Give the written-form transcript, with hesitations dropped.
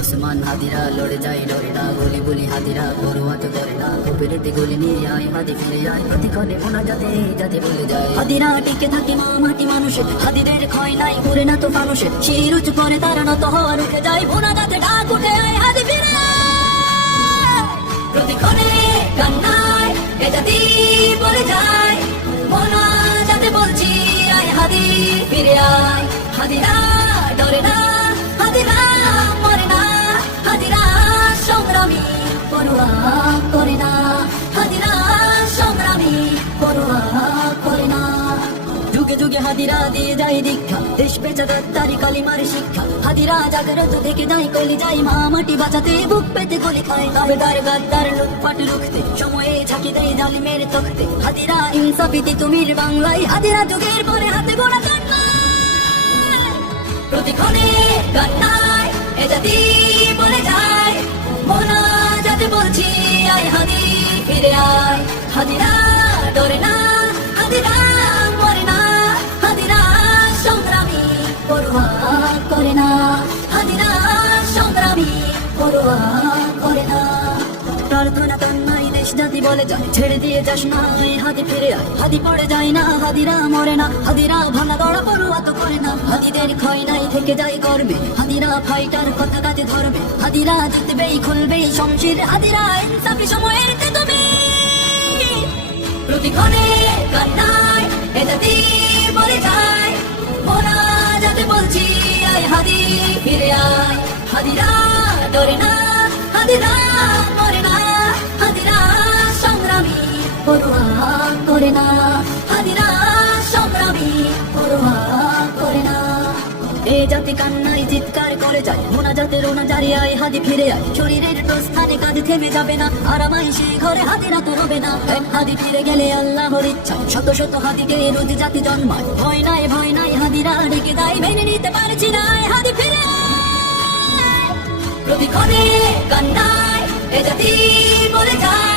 উসমান হাদিরা লড়ে যায় লড়ে না, গুলি গুলি হাদিরা পরোয়াত করে না, উপরেতে গুলি নিয়ে আয় হাদি ফিরে যায়, প্রতিক্ষণে মোনা যাতে যাতে বলে যায়। হাদিরা টিকে থাকে মা মাটি মানুষের, হাদিদের ক্ষয় নাই ঘুরে না তো মানুষের, শির উঁচু করে তারা নত হওয়া রুখে যায়, মোনা যাতে ডাক উঠে আয় হাদি ফিরে আয়। প্রতিক্ষণে কান্নায় এ জাতি বলে যায়, মোনা যাতে বলছি আয় হাদি ফিরে আয়। হাদিরা ডরে না, হাদিরা মরে না, হাদিরা সংগ্রামী পরোয়া করে না, হাদিরা সংগ্রামী পরোয়া করে না। যুগে যুগে হাদিরা দিয়ে যায় দীক্ষা, দেশ বেচা দত্তারি কালিমার শিক্ষা, হাদিরা জাগ্রত থেকে যায় কলি যায়, মা মাটি বাঁচাতে বুক পেতে গলি খায়, দাবেদার গাদ্দার লুটপাট রুখতে সময়ে ঝাঁকি দেয় জালিমের তখতে, হাদিরা ইনসাফিতি তুমির বাংলায়, হাদিরা যুগের পরে হাতে গোড়া প্রতিক্ষণে কান্নায় এ জাতি বলে যায়, মোনা যাতে বলছি আয় হাদি ফিরে আয়। হাদিরা ডরে না, হাদিরা মরে না, হাদিরা সংগ্রামী পরোয়া করে না, হাদিরা সংগ্রামী পরোয়া করে না। প্রার্থনা কান্নাই দেশ জাতি বলে যায়, ছেড়ে দিয়ে যাস না হাদি ফিরে আয়, হাদি পড়ে যায় না, হাদিরা মরে না, হাদিরা ভাঙা দড়া পড়ুয়া তো করে না, হাদিদের ক্ষয় নাই থেকে যায় করবে, হাদিরা ফাইটার কথা কাজে ধরবে, হাদিরা জিতবেই খুলবেই শমশির, হাদিরা ইনসাফি সময়ের তুমি। প্রতিক্ষণে কান্নায় এ জাতি বলে যায়, মোনা যাতে বলছি আয় হাদি ফিরে আয়। হাদিরা ডরে না, হাদিরা মরে না, হাদিরা সংগ্রামী পরোয়া করে না, হাদিরা সংগ্রামী পরোয়া করে না। এ জাতি কান্নায় চিৎকার করে যায়, মোনা যাতে রোনা জারি আয় হাদি ফিরে আয়, শরীরের প্রস্থানে কাজ থেমে যাবে না, আরামাই সেই ঘরে হাদিরা তো রবে না, এক হাদি ফিরে গেলে আল্লাহর ইচ্ছা শত শত হাদিকে রোজ জাতি জন্মায়, ভয় নাই হাদিরা ডেকে দেয়, মেনে নিতে পারছি না হাদি ফিরে আয়। প্রতিক্ষণে কান্নায় এ জাতি বলে যায়,